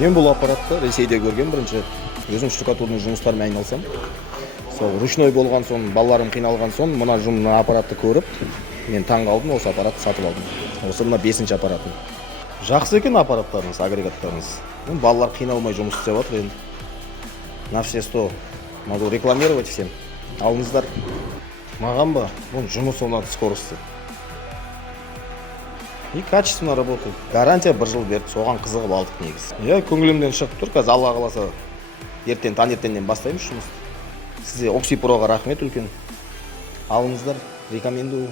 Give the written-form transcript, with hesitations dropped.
Мен бұл аппаратты Ресейде көрген бірінші. Өзім штукатурный жұмыстармен айналсам. Сол ручной болған соң, балаларым қиналған соң, мына аппаратты көріп, мен таң қалдым, осы аппаратты сатып алдым. Осы мына 5-ші аппаратым. Жақсы екен аппараттарыңыз, агрегаттарыңыз. Балалар қиналмай жұмыс істеп жатыр енді. На все 100. Могу рекламировать всем. Алыңыздар. Маған ба? Бұл жұмыс ұнады, скорості. И качественно работает. Гарантия 1 жыл берді, соған қызығып алдық негізі. Көңілімден шығып тұр, қазір Алла қаласа ертең таңертеңнен бастаймыз жұмысты. Сізге Окси Проға рахмет үлкен. Алыңыздар, рекомендую.